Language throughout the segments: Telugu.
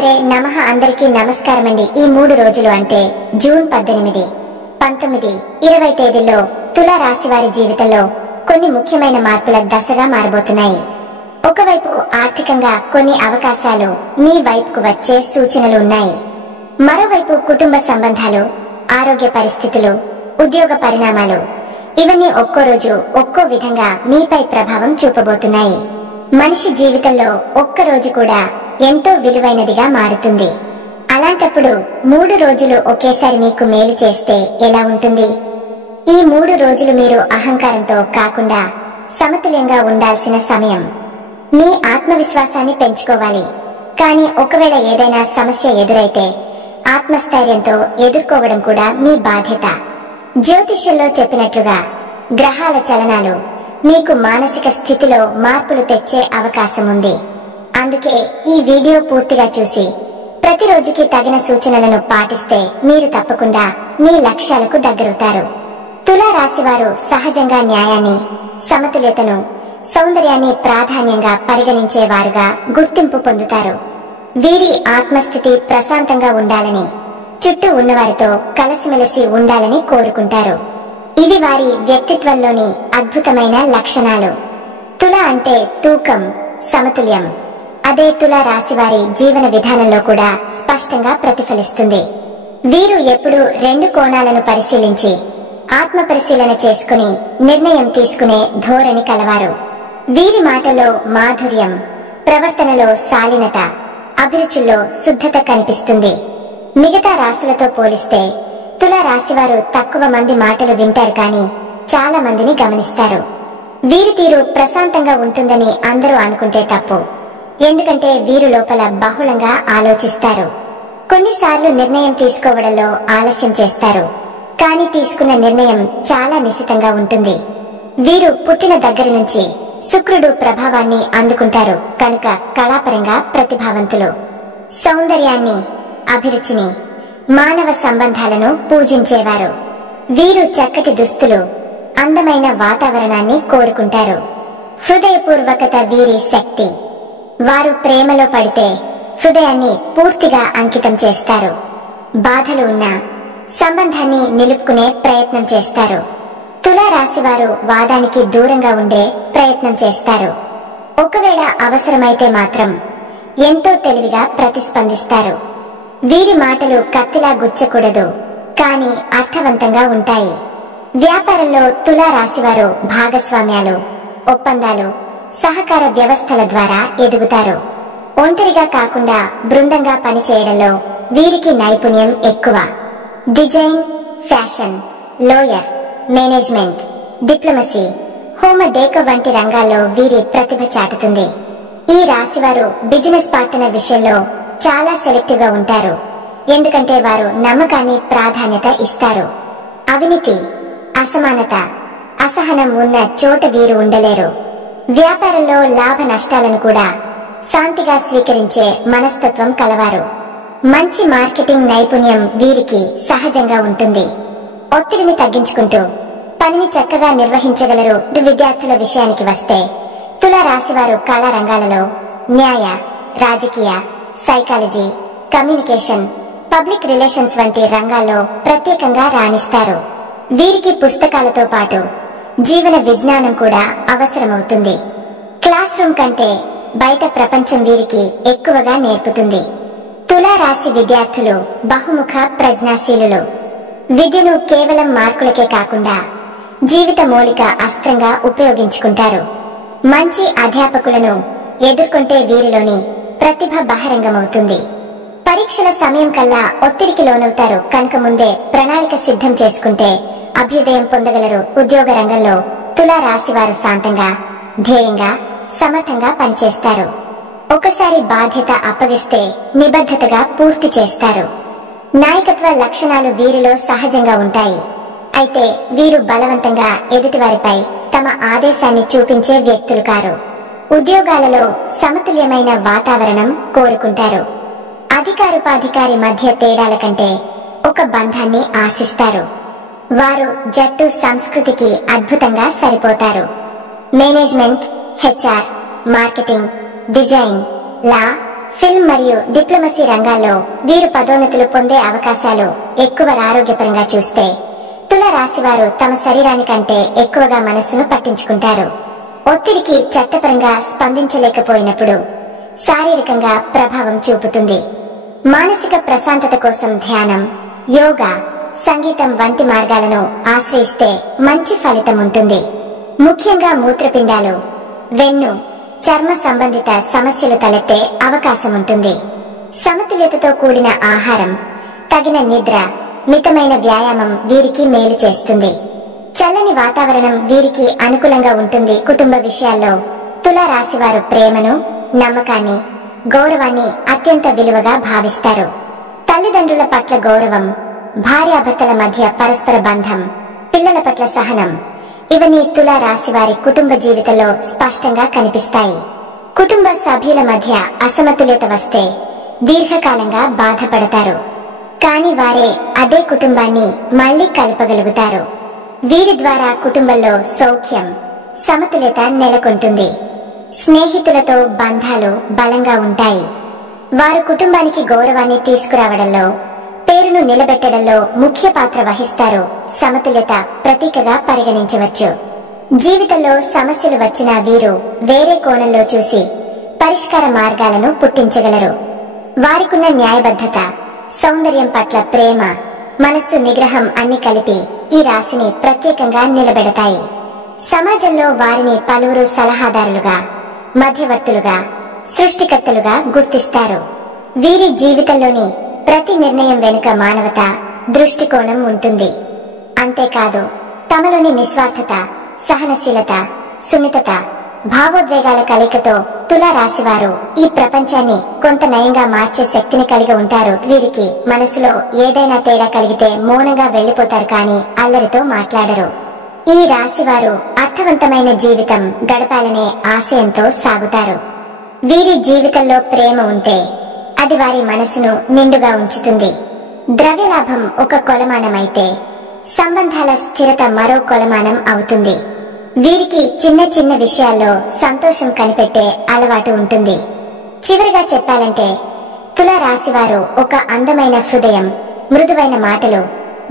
శ్రీమాత్రే నమః. అందరికీ నమస్కారమండి. ఈ 3 రోజులు అంటే జూన్ 18, 19, 20 తేదీల్లో తులా రాశి వారి జీవితంలో కొన్ని ముఖ్యమైన మార్పుల దశగా మారబోతున్నాయి. ఒకవైపు ఆర్థికంగా కొన్ని అవకాశాలు మీ వైపుకు వచ్చే సూచనలు ఉన్నాయి. మరోవైపు కుటుంబ సంబంధాలు, ఆరోగ్య పరిస్థితులు, ఉద్యోగ పరిణామాలు ఇవన్నీ ఒక్కో రోజు ఒక్కో విధంగా మీపై ప్రభావం చూపబోతున్నాయి. మనిషి జీవితంలో ఒక్క రోజు కూడా ఎంతో విలువైనదిగా మారుతుంది. అలాంటప్పుడు 3 రోజులు ఒకేసారి మీకు మేలు చేస్తే ఎలా ఉంటుంది? ఈ 3 రోజులు మీరు అహంకారంతో కాకుండా సమతుల్యంగా ఉండాల్సిన సమయం. మీ ఆత్మవిశ్వాసాన్ని పెంచుకోవాలి. కానీ ఒకవేళ ఏదైనా సమస్య ఎదురైతే ఆత్మస్థైర్యంతో ఎదుర్కోవడం కూడా మీ బాధ్యత. జ్యోతిష్యంలో చెప్పినట్లుగా గ్రహాల చలనాలు మీకు మానసిక స్థితిలో మార్పులు తెచ్చే అవకాశం ఉంది. అందుకే ఈ వీడియో పూర్తిగా చూసి ప్రతిరోజుకి తగిన సూచనలను పాటిస్తే మీరు తప్పకుండా మీ లక్ష్యాలకు దగ్గరవుతారు. తులా రాశి వారు సహజంగా న్యాయాన్ని, సమతుల్యతను, సౌందర్యాన్ని ప్రాధాన్యంగా పరిగణించేవారుగా గుర్తింపు పొందుతారు. వీరి ఆత్మస్థితి ప్రశాంతంగా ఉండాలని, చుట్టూ ఉన్నవారితో కలిసిమెలిసి ఉండాలని కోరుకుంటారు. ఇవి వారి వ్యక్తిత్వంలోని అద్భుతమైన లక్షణాలు. తుల అంటే తూకం, సమతుల్యం. అదే తులా రాశి వారి జీవన విధానంలో కూడా స్పష్టంగా ప్రతిఫలిస్తుంది. వీరు ఎప్పుడూ 2 కోణాలను పరిశీలించి ఆత్మ పరిశీలన చేసుకుని నిర్ణయం తీసుకునే ధోరణి కలవారు. వీరి మాటలో మాధుర్యం, ప్రవర్తనలో శాలీనత, అభిరుచుల్లో శుద్ధత కనిపిస్తుంది. మిగతా రాశులతో పోలిస్తే తులా రాశివారు తక్కువ మంది మాటలు వింటారు, కానీ చాలా మందిని గమనిస్తారు. వీరి తీరు ప్రశాంతంగా ఉంటుందని అందరూ అనుకుంటే తప్పు. ఎందుకంటే వీరు లోపల బహుళంగా ఆలోచిస్తారు. కొన్నిసార్లు నిర్ణయం తీసుకోవడంలో ఆలస్యం చేస్తారు, కానీ తీసుకున్న నిర్ణయం చాలా నిశితంగా ఉంటుంది. వీరు పుట్టిన దగ్గర నుంచి శుక్రుడు ప్రభావాన్ని అందుకుంటారు కనుక కళాపరంగా ప్రతిభావంతులు. సౌందర్యాన్ని, అభిరుచిని, మానవ సంబంధాలను పూజించేవారు. వీరు చక్కటి దుస్తులు, అందమైన వాతావరణాన్ని కోరుకుంటారు. హృదయపూర్వకత వీరి శక్తి. వారు ప్రేమలో పడితే హృదయాన్ని పూర్తిగా అంకితం చేస్తారు. బాధలు ఉన్నా సంబంధాన్ని నిలుపుకునే ప్రయత్నం చేస్తారు. తులా రాశి వారు వాదానికి దూరంగా ఉండే ప్రయత్నం చేస్తారు. ఒకవేళ అవసరమైతే మాత్రం ఎంతో తెలివిగా ప్రతిస్పందిస్తారు. వీరి మాటలు కత్తిలా గుచ్చకూడదు, కానీ అర్థవంతంగా ఉంటాయి. వ్యాపారంలో తులా రాశివారు భాగస్వామ్యాలు, ఒప్పందాలు, సహకార వ్యవస్థల ద్వారా ఎదుగుతారు. ఒంటరిగా కాకుండా బృందంగా పనిచేయడంలో వీరికి నైపుణ్యం ఎక్కువ. Design, fashion, lower, management, diplomacy, హోమ డేకో వంటి రంగాల్లో వీరి ప్రతిభ చాటుతుంది. ఈ రాశివారు బిజినెస్ పార్ట్నర్ విషయంలో చాలా సెలెక్టివ్ గా ఉంటారు. ఎందుకంటే వారు నమ్మకాన్ని ప్రాధాన్యత ఇస్తారు. అవినీతి, అసమానత, అసహనం ఉన్న చోట వీరు ఉండలేరు. వ్యాపారంలో లాభ నష్టాలను కూడా శాంతిగా స్వీకరించే మనస్తత్వం కలవారు. మంచి మార్కెటింగ్ నైపుణ్యం వీరికి సహజంగా ఉంటుంది. ఒత్తిడిని తగ్గించుకుంటూ పనిని చక్కగా నిర్వహించగలరు. విద్యార్థుల విషయానికి వస్తే తులా రాశివారు కళా రంగాలలో న్యాయ, రాజకీయ, సైకాలజీ, కమ్యూనికేషన్, పబ్లిక్ రిలేషన్స్ వంటి రంగాల్లో ప్రత్యేకంగా రాణిస్తారు. వీరికి పుస్తకాలతో పాటు జీవన విజ్ఞానం కూడా అవసరమవుతుంది. క్లాస్ రూమ్ కంటే బయట ప్రపంచం వీరికి ఎక్కువగా నేర్పుతుంది. తులా రాశి విద్యార్థులు బహుముఖ ప్రజ్ఞాశీలులు. విద్యను కేవలం మార్కులకే కాకుండా జీవిత మౌలిక అస్త్రంగా ఉపయోగించుకుంటారు. మంచి అధ్యాపకులను ఎదుర్కొంటే వీరిలోని ప్రతిభ బహిరంగమవుతుంది. పరీక్షల సమయం కల్లా ఒత్తిడికి లోనవుతారు కనుక ముందే ప్రణాళిక సిద్ధం చేసుకుంటే అభ్యుదయం పొందగలరు. ఉద్యోగ రంగంలో తులా రాశివారు శాంతంగా, ధ్యేయంగా, సమర్థంగా పనిచేస్తారు. ఒకసారి బాధ్యత అప్పగిస్తే నిబద్ధతగా పూర్తి చేస్తారు. నాయకత్వ లక్షణాలు వీరిలో సహజంగా ఉంటాయి. అయితే వీరు బలవంతంగా ఎదుటివారిపై తమ ఆదేశాన్ని చూపించే వ్యక్తులు కారు. ఉద్యోగాలలో సమతుల్యమైన వాతావరణం కోరుకుంటారు. అధికారుపాధికారి మధ్య తేడాల కంటే ఒక బంధాన్ని ఆశిస్తారు. వారు జట్టు సంస్కృతికి అద్భుతంగా సరిపోతారు. మేనేజ్మెంట్, హెచ్ఆర్, మార్కెటింగ్, డిజైన్, లా, ఫిల్మ్ మరియు డిప్లొమసీ రంగాల్లో వీరు పదోన్నతులు పొందే అవకాశాలు ఎక్కువ. ఆరోగ్యపరంగా చూస్తే తుల రాశివారు తమ శరీరానికంటే ఎక్కువగా మనస్సును పట్టించుకుంటారు. ఒత్తిడికి చట్టపరంగా స్పందించలేకపోయినప్పుడు శారీరకంగా ప్రభావం చూపుతుంది. మానసిక ప్రశాంతత కోసం ధ్యానం, యోగా, సంగీతం వంటి మార్గాలను ఆశ్రయిస్తే మంచి ఫలితం ఉంటుంది. ముఖ్యంగా మూత్రపిండాలు, వెన్ను, చర్మ సంబంధిత సమస్యలు తలెత్తే అవకాశం ఉంటుంది. సమతుల్యతతో కూడిన ఆహారం, తగిన నిద్ర, మితమైన వ్యాయామం వీరికి మేలు చేస్తుంది. చల్లని వాతావరణం వీరికి అనుకూలంగా ఉంటుంది. కుటుంబ విషయాల్లో తులా రాశివారు ప్రేమను, నమ్మకాన్ని, గౌరవాన్ని అత్యంత విలువగా భావిస్తారు. తల్లిదండ్రుల పట్ల గౌరవం, భార్యాభర్తల మధ్య పరస్పర బంధం, పిల్లల పట్ల సహనం ఇవన్నీ తులా రాశివారి కుటుంబ జీవితంలో స్పష్టంగా కనిపిస్తాయి. కుటుంబ సభ్యుల మధ్య అసమతుల్యత వస్తే దీర్ఘకాలంగా బాధపడతారు. కానీ వారే అదే కుటుంబాన్ని మళ్లీ కలపగలుగుతారు. వీరి ద్వారా కుటుంబంలో సౌఖ్యం, సమతుల్యత నెలకొంటుంది. స్నేహితులతో బంధాలు బలంగా ఉంటాయి. వారు కుటుంబానికి గౌరవాన్ని తీసుకురావడంలో, పేరును నిలబెట్టడంలో ముఖ్య పాత్ర వహిస్తారు. సమతుల్యత ప్రతీకగా పరిగణించవచ్చు. జీవితంలో సమస్యలు వచ్చినా వీరు వేరే కోణంలో చూసి పరిష్కార మార్గాలను పుట్టించగలరు. వారికున్న న్యాయబద్ధత, సౌందర్యం పట్ల ప్రేమ, మనస్సు నిగ్రహం అన్ని కలిపి ఈ రాశిని ప్రత్యేకంగా నిలబెడతాయి. సమాజంలో వారిని పలువురు సలహాదారులుగా, మధ్యవర్తులుగా, సృష్టికర్తలుగా గుర్తిస్తారు. వీరి జీవితంలోని ప్రతి నిర్ణయం వెనుక మానవత దృష్టికోణం ఉంటుంది. అంతేకాదు, తమలోని నిస్వార్థత, సహనశీలత, సున్నితత, భావోద్వేగాల కలయికతో తులా రాశివారు ఈ ప్రపంచాన్ని కొంత నయంగా మార్చే శక్తిని కలిగి ఉంటారు. వీరికి మనసులో ఏదైనా తేడా కలిగితే మౌనంగా వెళ్లిపోతారు, కానీ అల్లరితో మాట్లాడరు. ఈ రాశివారు అర్థవంతమైన జీవితం గడపాలనే ఆశయంతో సాగుతారు. వీరి జీవితంలో ప్రేమ ఉంటే అది వారి మనసును నిండుగా ఉంచుతుంది. ద్రవ్యలాభం ఒక కొలమానమైతే సంబంధాల స్థిరత మరో కొలమానం అవుతుంది. వీరికి చిన్న చిన్న విషయాల్లో సంతోషం కనిపెట్టే అలవాటు ఉంటుంది. చివరిగా చెప్పాలంటే తులా రాశివారు ఒక అందమైన హృదయం, మృదువైన మాటలు,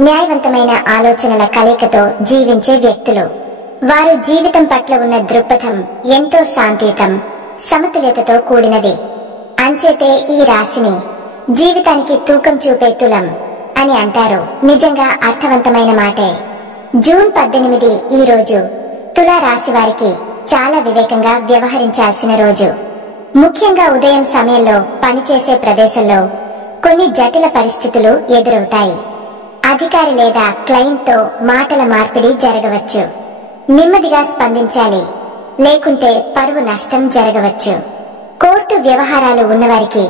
న్యాయవంతమైన ఆలోచనల కలయికతో జీవించే వ్యక్తులు. వారు జీవితం పట్ల ఉన్న దృక్పథం ఎంతో శాంతియుతం, సమతుల్యతతో కూడినది. అంచేతే ఈ రాశిని జీవితానికి తూకం చూపే తులం అని అంటారు. నిజంగా అర్థవంతమైన మాటే. జూన్ 18 ఈ రోజు తులా రాశి వారికి చాలా వివేకంగా వ్యవహరించాల్సిన రోజు. ముఖ్యంగా ఉదయం సమయంలో పనిచేసే ప్రదేశంలో కొన్ని జటిల పరిస్థితులు ఎదురవుతాయి. అధికారి లేదా క్లయింట్తో మాటల మార్పిడి జరగవచ్చు. నెమ్మదిగా స్పందించాలి, లేకుంటే పరువు నష్టం జరగవచ్చు. కోర్టు వ్యవహారాలు ఉన్నవారికి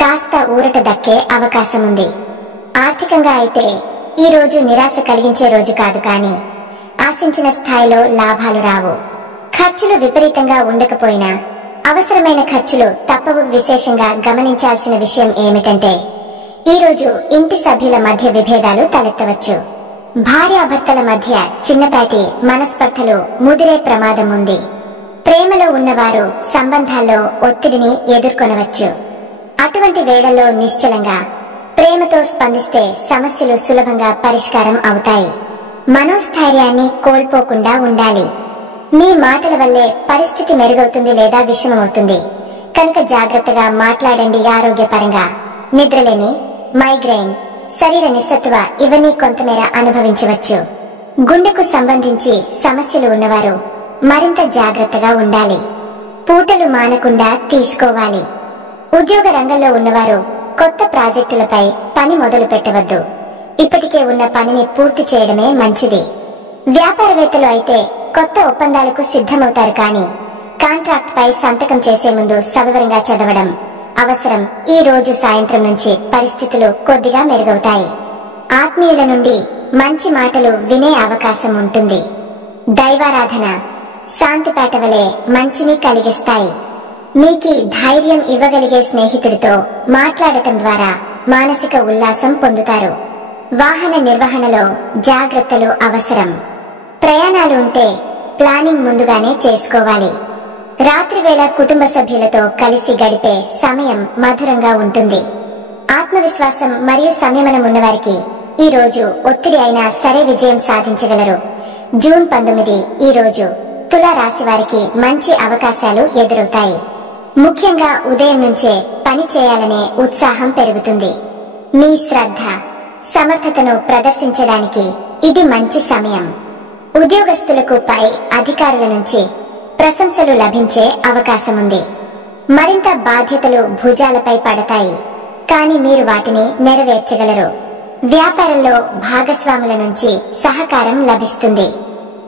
కాస్త ఊరట దక్కే అవకాశం ఉంది. ఆర్థికంగా అయితే ఈ రోజు నిరాశ కలిగించే రోజు కాదు, కానీ ఆశించిన స్థాయిలో లాభాలు రావు. ఖర్చులు విపరీతంగా ఉండకపోయినా అవసరమైన ఖర్చులు తప్పవు. విశేషంగా గమనించాల్సిన విషయం ఏమిటంటే ఈ రోజు ఇంటి సభ్యుల మధ్య విభేదాలు తలెత్తవచ్చు. భార్యాభర్తల మధ్య చిన్నపాటి మనస్పర్ధలు ముదిరే ప్రమాదం ఉంది. ప్రేమలో ఉన్నవారు సంబంధాల్లో ఒత్తిడిని ఎదుర్కొనవచ్చు. అటువంటి వేళల్లో నిశ్చలంగా ప్రేమతో స్పందిస్తే సమస్యలు సులభంగా పరిష్కారం అవుతాయి. మనోస్థైర్యాన్ని కోల్పోకుండా ఉండాలి. మీ మాటల వల్లే పరిస్థితి మెరుగవుతుంది లేదా విషమమవుతుంది కనుక జాగ్రత్తగా మాట్లాడండి. ఆరోగ్యపరంగా నిద్రలేమి, మైగ్రేన్, శరీర నిస్సత్వ ఇవన్నీ కొంతమేర అనుభవించవచ్చు. గుండెకు సంబంధించి సమస్యలు ఉన్నవారు మరింత జాగ్రత్తగా ఉండాలి. పూటలు మానకుండా తీసుకోవాలి. ఉద్యోగ రంగంలో ఉన్నవారు కొత్త ప్రాజెక్టులపై పని మొదలు పెట్టవద్దు. ఇప్పటికే ఉన్న పనిని పూర్తి చేయడమే మంచిది. వ్యాపారవేత్తలు అయితే కొత్త ఒప్పందాలకు సిద్ధమవుతారు, కానీ కాంట్రాక్ట్ పై సంతకం చేసే ముందు సవివరంగా చదవడం అవసరం. ఈ రోజు సాయంత్రం నుంచి పరిస్థితులు కొద్దిగా మెరుగవుతాయి. ఆత్మీయుల నుండి మంచి మాటలు వినే అవకాశం ఉంటుంది. దైవారాధన, శాంతిపేట వలె మంచిని కలిగిస్తాయి. మీకి ధైర్యం ఇవ్వగలిగే స్నేహితుడితో మాట్లాడటం ద్వారా మానసిక ఉల్లాసం పొందుతారు. వాహన నిర్వహణలో జాగ్రత్తలు అవసరం. ప్రయాణాలు ఉంటే ప్లానింగ్ ముందుగానే చేసుకోవాలి. రాత్రి వేళ కుటుంబ సభ్యులతో కలిసి గడిపే సమయం మధురంగా ఉంటుంది. ఆత్మవిశ్వాసం మరియు సంయమనం ఉన్నవారికి ఈ రోజు ఒత్తిడి అయినా సరే విజయం సాధించగలరు. జూన్ 19 ఈ రోజు తులా రాశి వారికి మంచి అవకాశాలు ఎదురవుతాయి. ముఖ్యంగా ఉదయం నుంచే పని చేయాలనే ఉత్సాహం పెరుగుతుంది. మీ శ్రద్ధ, సమర్థతను ప్రదర్శించడానికి ఇది మంచి సమయం. ఉద్యోగస్తులకు పై అధికారుల నుంచి ప్రశంసలు లభించే అవకాశం ఉంది. మరింత బాధ్యతలు భుజాలపై పడతాయి, కానీ మీరు వాటిని నెరవేర్చగలరు. వ్యాపారంలో భాగస్వాముల నుంచి సహకారం లభిస్తుంది.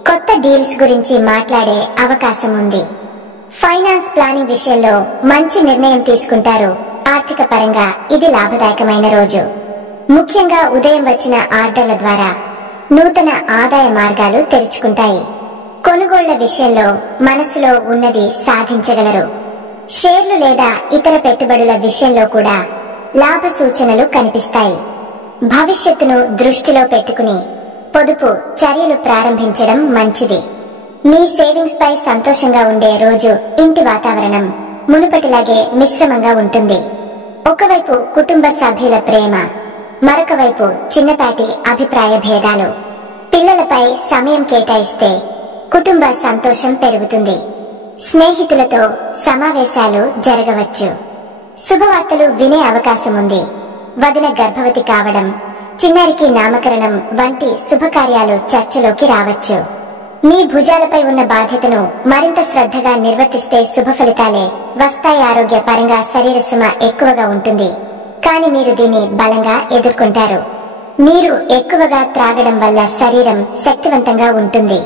కొత్త డీల్స్ గురించి మాట్లాడే అవకాశం ఉంది. ఫైనాన్స్ ప్లానింగ్ విషయంలో మంచి నిర్ణయం తీసుకుంటారు. ఆర్థిక పరంగా ఇది లాభదాయకమైన రోజు. ముఖ్యంగా ఉదయం వచ్చిన ఆర్డర్ల ద్వారా నూతన ఆదాయ మార్గాలు తెరుచుకుంటాయి. కొనుగోళ్ల విషయంలో మనసులో ఉన్నది సాధించగలరు. షేర్లు లేదా ఇతర పెట్టుబడుల విషయంలో కూడా లాభ సూచనలు కనిపిస్తాయి. భవిష్యత్తును దృష్టిలో పెట్టుకుని పొదుపు చర్యలు ప్రారంభించడం మంచిది. మీ సేవింగ్స్ పై సంతోషంగా ఉండే రోజు. ఇంటి వాతావరణం మునుపటిలాగే మిశ్రమంగా ఉంటుంది. ఒకవైపు కుటుంబ సభ్యుల ప్రేమ, మరొక వైపు చిన్నపాటి అభిప్రాయ భేదాలు. పిల్లలపై సమయం కేటాయిస్తే కుటుంబ సంతోషం పెరుగుతుంది. స్నేహితులతో సమావేశాలు జరగవచ్చు. శుభవార్తలు వినే అవకాశం ఉంది. వదిన గర్భవతి కావడం, చిన్నారికి నామకరణం వంటి శుభకార్యాలు చర్చలోకి రావచ్చు. మీ భుజాలపై ఉన్న బాధ్యతను మరింత శ్రద్ధగా నిర్వర్తిస్తే శుభ ఫలితాలే వస్తాయి. ఆరోగ్య పరంగా శరీర శ్రమ ఎక్కువగా ఉంటుంది, కానీ మీరు దీన్ని బలంగా ఎదుర్కొంటారు. నీరు ఎక్కువగా త్రాగడం వల్ల శరీరం శక్తివంతంగా ఉంటుంది.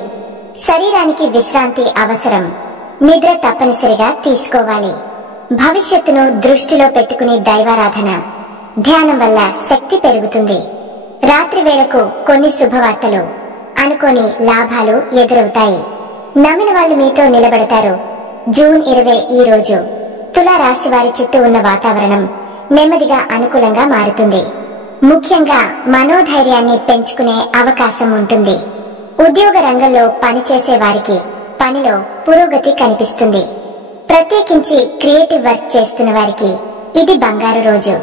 శరీరానికి విశ్రాంతి అవసరం. నిద్ర తప్పనిసరిగా తీసుకోవాలి. భవిష్యత్తును దృష్టిలో పెట్టుకుని దైవారాధన, ధ్యానం వల్ల శక్తి పెరుగుతుంది. రాత్రి వేళకు కొన్ని శుభవార్తలు, అనుకోని లాభాలు ఎదురవుతాయి. నమ్మిన వాళ్ళు మీతో నిలబడతారు. జూన్ 20 ఈ రోజు తులా రాశి వారి చుట్టూ ఉన్న వాతావరణం నెమ్మదిగా అనుకూలంగా మారుతుంది. ముఖ్యంగా మనోధైర్యాన్ని పెంచుకునే అవకాశం ఉంటుంది. ఉద్యోగ రంగంలో పనిచేసే వారికి పనిలో పురోగతి కనిపిస్తుంది. ప్రత్యేకించి క్రియేటివ్ వర్క్ చేస్తున్న వారికి ఇది బంగారు రోజు.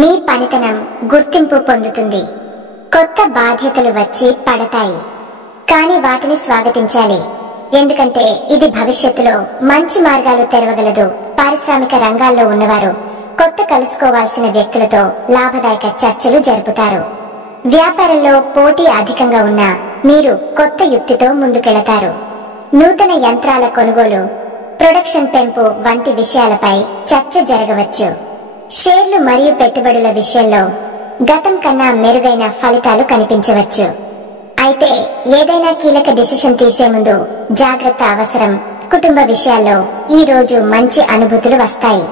మీ పనితనం గుర్తింపు పొందుతుంది. కొత్త బాధ్యతలు వచ్చి పడతాయి, కానీ వాటిని స్వాగతించాలి. ఎందుకంటే ఇది భవిష్యత్తులో మంచి మార్గాలు తెరవగలదు. పారిశ్రామిక రంగాల్లో ఉన్నవారు కొత్త కలుసుకోవాల్సిన వ్యక్తులతో లాభదాయక చర్చలు జరుపుతారు. వ్యాపారంలో పోటీ అధికంగా ఉన్నా మీరు కొత్త యుక్తితో ముందుకెళతారు. నూతన యంత్రాల కొనుగోలు, ప్రొడక్షన్ పెంపు వంటి విషయాలపై చర్చ జరగవచ్చు. షేర్లు మరియు పెట్టుబడుల విషయంలో గతం కన్నా మెరుగైన ఫలితాలు కనిపించవచ్చు. అయితే ఏదైనా కీలక డిసిషన్ తీసే ముందు జాగ్రత్త అవసరం. కుటుంబ విషయాల్లో ఈ రోజు మంచి అనుభూతులు వస్తాయి.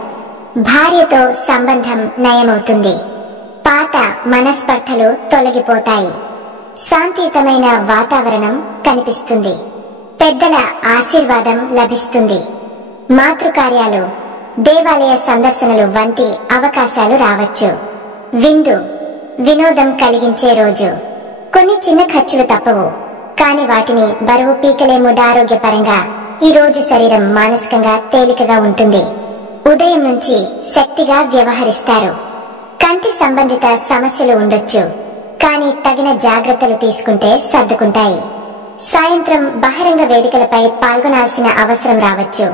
భార్యతో సంబంధం నయమవుతుంది. పాత మనస్పర్ధలు తొలగిపోతాయి. శాంతియుతమైన వాతావరణం కనిపిస్తుంది. పెద్దల ఆశీర్వాదం లభిస్తుంది. మాతృకార్యాలు, దేవాలయ సందర్శనలు వంటి అవకాశాలు రావచ్చు. విందు, వినోదం కలిగించే రోజు. కొన్ని చిన్న ఖర్చులు తప్పవు, కానీ వాటిని బరువు పీకలేము. ఆరోగ్యపరంగా ఈ రోజు శరీరం మానసికంగా తేలికగా ఉంటుంది. ఉదయం నుంచి శక్తిగా వ్యవహరిస్తారు. కంటి సంబంధిత సమస్యలు ఉండొచ్చు, కానీ తగిన జాగ్రత్తలు తీసుకుంటే సర్దుకుంటాయి. సాయంత్రం బహిరంగ వేదికలపై పాల్గొనాల్సిన అవసరం రావచ్చు.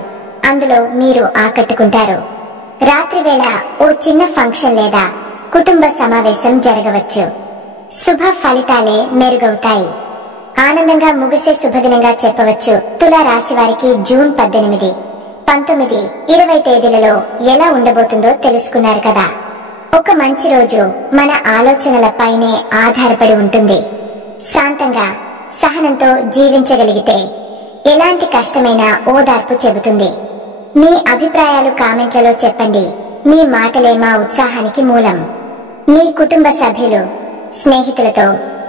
అందులో మీరు ఆకట్టుకుంటారు. రాత్రి వేళ ఓ చిన్న ఫంక్షన్ లేదా కుటుంబ సమావేశం జరగవచ్చు. శుభ ఫలితాలే మెరుగవుతాయి. ఆనందంగా ముగిసే శుభదినంగా చెప్పవచ్చు. తులా రాశి వారికి జూన్ 18, 19, 20 తేదీలలో ఎలా ఉండబోతుందో తెలుసుకున్నారు కదా. ఒక మంచి రోజు మన ఆలోచనలపైనే ఆధారపడి ఉంటుంది. శాంతంగా, సహనంతో జీవించగలిగితే ఎలాంటి కష్టమైనా ఓదార్పు చెబుతుంది. మీ అభిప్రాయాలు కామెంట్లలో చెప్పండి. మీ మాటలే మా ఉత్సాహానికి మూలం. మీ కుటుంబ సభ్యులు, స్నేహితులతో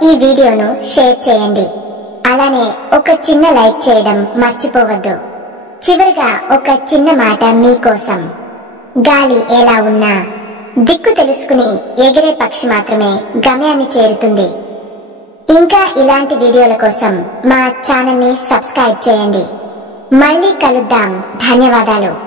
ఈ వీడియోను షేర్ చేయండి. అలానే ఒక చిన్న లైక్ చేయడం మర్చిపోవద్దు. చివరిగా ఒక చిన్న మాట మీకోసం. గాలి ఎలా ఉన్నా దిక్కు తెలుసుకుని ఎగిరే పక్షి మాత్రమే గమ్యాన్ని చేరుతుంది. ఇంకా ఇలాంటి వీడియోల కోసం మా ఛానల్ ని సబ్స్క్రైబ్ చేయండి. మళ్ళీ కలుద్దాం. ధన్యవాదాలు.